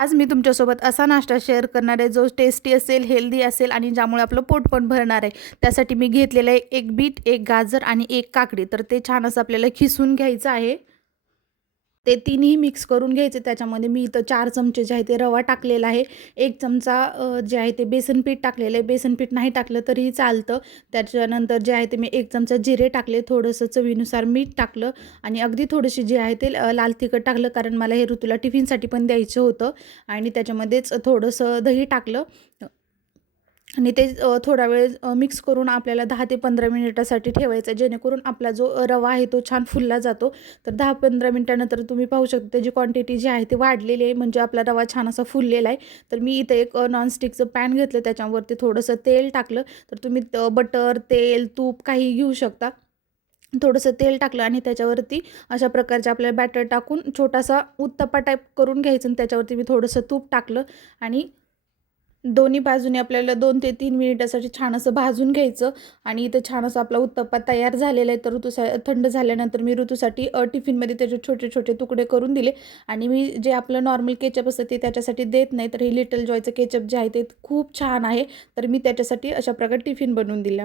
आज मी तुमच्यासोबत असा नाश्ता शेअर करणार आहे, जो टेस्टी असेल, हेल्दी असेल आणि ज्यामुळे आपलं पोट पण भरणार आहे. त्यासाठी मी घेतलेलं आहे 1 बीट, 1 गाजर आणि 1 काकडी. तर ते छान असं आपल्याला खिसून घ्यायचं आहे. ते तिन्ही मिक्स करून घ्यायचे. त्याच्यामध्ये मी इथं 4 चमचे जे आहे ते रवा टाकलेला आहे. 1 चमचा जे आहे ते बेसन पीठ टाकलेलं आहे. बेसन पीठ नाही टाकलं तरीही चालतं. त्याच्यानंतर जे आहे ते मी 1 चमचा जिरे टाकले, थोडंसं चवीनुसार मीठ टाकलं आणि अगदी थोडीशी जे आहे ते लाल तिखट टाकलं, कारण मला हे ऋतूला टिफिनसाठी पण द्यायचं होतं. आणि त्याच्यामध्येच थोडंसं दही टाकलं आणि ते थोडा वेळ मिक्स करून आपल्याला 10 ते 15 मिनिटासाठी ठेवायचं, जेणेकरून आपला जो रवा आहे तो छान फुलला जातो. तर 10-15 मिनिटानंतर तुम्ही पाहू शकता त्याची क्वांटिटी जी आहे ती वाढलेली आहे, म्हणजे आपला रवा छान असा फुललेला आहे. तर मी इथं एक नॉनस्टिकचं पॅन घेतलं, त्याच्यावरती थोडंसं तेल टाकलं. तर तुम्ही बटर, तेल, तूप काहीही घेऊ शकता. थोडंसं तेल टाकलं आणि त्याच्यावरती अशा प्रकारचे आपल्याला बॅटर टाकून छोटासा उत्तप्पा टाईप करून घ्यायचं आणि त्याच्यावरती मी थोडंसं तूप टाकलं आणि दोन्ही बाजूने आपल्याला 2 ते 3 मिनिटासाठी छान असं भाजून घ्यायचं. आणि इथं छान असा आपला उत्तप्पा तयार झालेला आहे. तर थंड झाल्यानंतर मी ऋतूसाठी टिफिनमध्ये त्याचे छोटे-छोटे तुकडे करून दिले. आणि मी जे आपलं नॉर्मल केचप असतं ते त्याच्यासाठी देत नाही. तर हे लिटल जॉयचं केचप जे आहे ते खूप छान आहे. तर मी त्याच्यासाठी अशा प्रकारे टिफिन बनवून दिला.